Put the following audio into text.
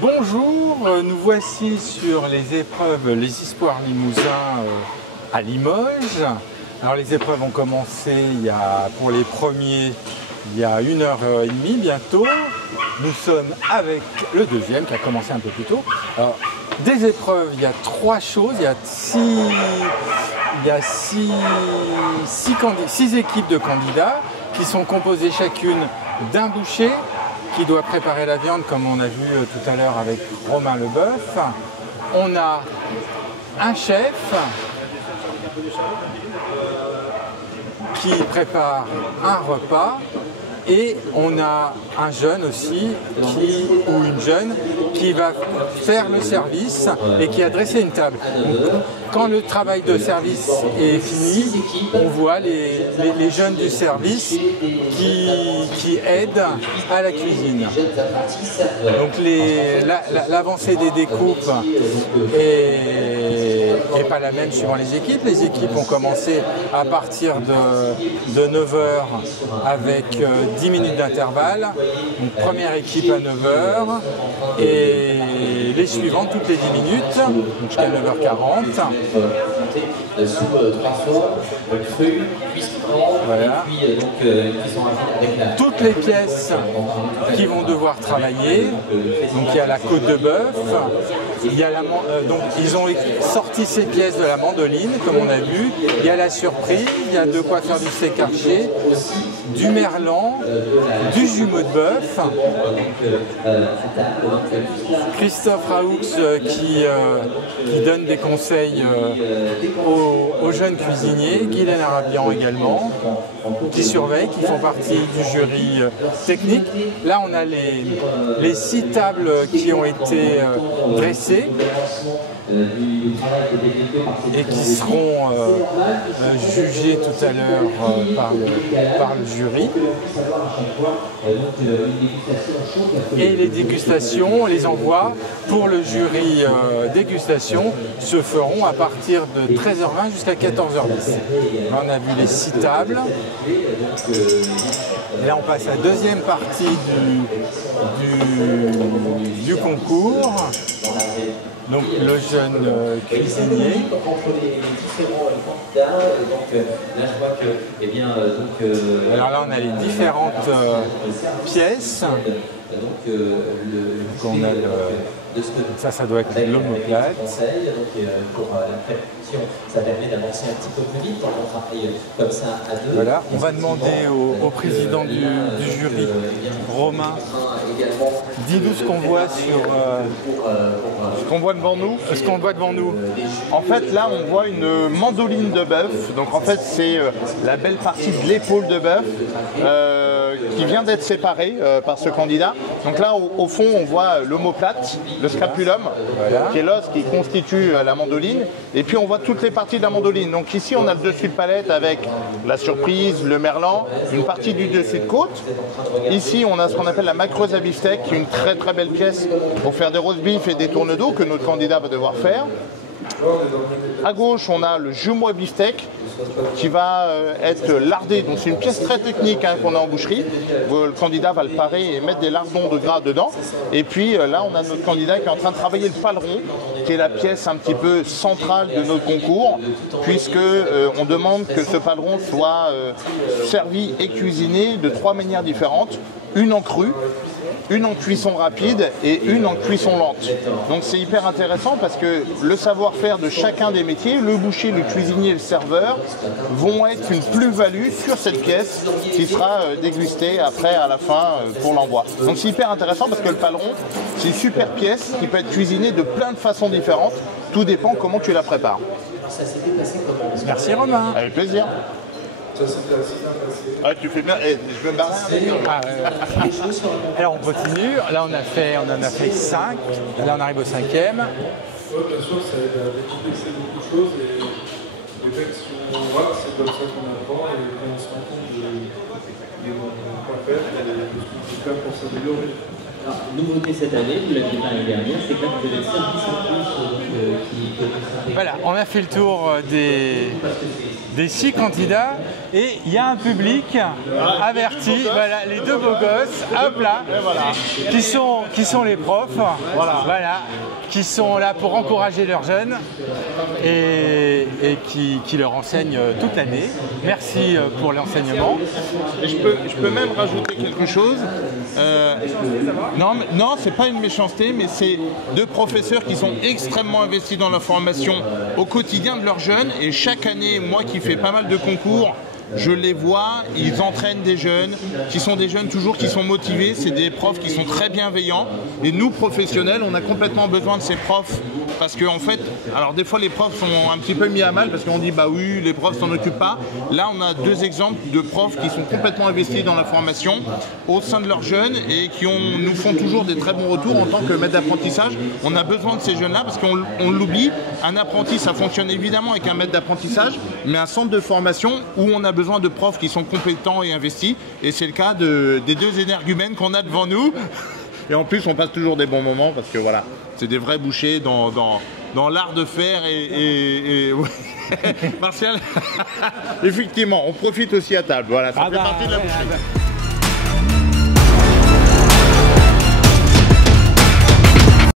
Bonjour, nous voici sur les épreuves Les Espoirs Limousins à Limoges. Alors les épreuves ont commencé pour les premiers il y a 1h30 bientôt. Nous sommes avec le deuxième qui a commencé un peu plus tôt. Alors, des épreuves, il y a 3 choses, il y a 6 équipes de candidats qui sont composées chacune d'un boucher qui doit préparer la viande comme on a vu tout à l'heure avec Romain Leboeuf. On a un chef qui prépare un repas et on a un jeune aussi ou une jeune qui va faire le service et qui a dressé une table. Donc, quand le travail de service est fini, on voit les jeunes du service qui aident à la cuisine. Donc l'avancée des découpes est pas la même suivant les équipes. Les équipes ont commencé à partir de 9h avec 10 minutes d'intervalle. Donc première équipe à 9h et les suivantes toutes les 10 minutes, donc jusqu'à 9h40. Voilà. Toutes les pièces qui vont devoir travailler, donc il y a la côte de bœuf, il y a donc ils ont sorti ces pièces de la mandoline comme on a vu, il y a la surprise, il y a de quoi faire du steak haché, du merlan, du jumeau de bœuf, Christophe Raoux qui donne des conseils aux jeunes cuisiniers, Guylaine Arabian également, qui surveillent, qui font partie du jury technique. Là on a les 6 tables qui ont été dressées et qui seront jugées tout à l'heure par le jury. Et les dégustations, les envois pour le jury dégustation se feront à partir de 13h20 jusqu'à 14h10. Là, on a vu les 6 tables. Et là on passe à la deuxième partie du concours. Donc le jeune cuisinier. Alors là on a les différentes pièces. Donc on a ça doit être l'omoplate. Pour la préparation, ça permet d'avancer un petit peu plus vite quand on travaille comme ça à deux. Voilà, on va demander au président du jury, Romain, dis-nous ce qu'on voit ce qu'on voit devant nous. Ce qu'on voit devant nous. En fait, là, on voit une mandoline de bœuf. Donc, en fait, c'est la belle partie de l'épaule de bœuf qui vient d'être séparée par ce candidat. Donc là, au fond, on voit l'omoplate, le scapulum, voilà, qui est l'os qui constitue la mandoline. Et puis, on voit toutes les parties de la mandoline. Donc ici, on a le dessus de palette avec la surprise, le merlan, une partie du dessus de côte. Ici, on a ce qu'on appelle la macreuse à beefsteak, qui est une très très belle pièce pour faire des roast beef et des tourne dos que notre candidat va devoir faire. À gauche, on a le jumeau à beefsteak qui va être lardé. Donc c'est une pièce très technique qu'on a en boucherie. Le candidat va le parer et mettre des lardons de gras dedans. Et puis là, on a notre candidat qui est en train de travailler le paleron, qui est la pièce un petit peu centrale de notre concours, puisque on demande que ce paleron soit servi et cuisiné de 3 manières différentes. Une en cru, une en cuisson rapide et une en cuisson lente. Donc c'est hyper intéressant parce que le savoir-faire de chacun des métiers, le boucher, le cuisinier et le serveur, vont être une plus-value sur cette pièce qui sera dégustée après à la fin pour l'envoi. Donc c'est hyper intéressant parce que le paleron, c'est une super pièce qui peut être cuisinée de plein de façons différentes. Tout dépend comment tu la prépares. Merci Romain. Avec plaisir. Ah, tu fais bien. Je vais me barrer. Alors on continue. Là on en a fait 5. Là on arrive au 5e. Bien sûr, ça aide à décomplexer beaucoup de choses et peut-être si on voit, c'est comme ça qu'on apprend et qu'on se rend compte de quoi faire et de ce qu'on peut faire pour s'améliorer. nouveauté cette année, vous l'aviez pas l'année dernière, c'est que là vous avez le service en plus qui Voilà, on a fait le tour des 6 candidats et il y a un public averti, voilà, les 2 beaux gosses, hop là, qui sont les profs, voilà, qui sont là pour encourager leurs jeunes et qui leur enseignent toute l'année. Merci pour l'enseignement. Et je peux même rajouter quelque chose. Non, c'est pas une méchanceté, mais c'est 2 professeurs qui sont extrêmement investis dans la formation au quotidien de leurs jeunes. Et chaque année, moi qui fais pas mal de concours, je les vois, ils entraînent des jeunes, qui sont des jeunes toujours qui sont motivés, c'est des profs qui sont très bienveillants. Et nous, professionnels, on a complètement besoin de ces profs. Parce que en fait, alors des fois les profs sont un petit peu mis à mal parce qu'on dit bah oui, les profs s'en occupent pas. Là, on a 2 exemples de profs qui sont complètement investis dans la formation au sein de leurs jeunes et qui nous font toujours des très bons retours en tant que maître d'apprentissage. On a besoin de ces jeunes-là parce qu'on l'oublie. Un apprenti, ça fonctionne évidemment avec un maître d'apprentissage, mais un centre de formation où on a besoin de profs qui sont compétents et investis. Et c'est le cas des 2 énergumènes qu'on a devant nous. Et en plus, on passe toujours des bons moments parce que voilà, c'est des vrais bouchers dans l'art de faire et Martial, effectivement, on profite aussi à table. Voilà, ça fait partie de la boucherie.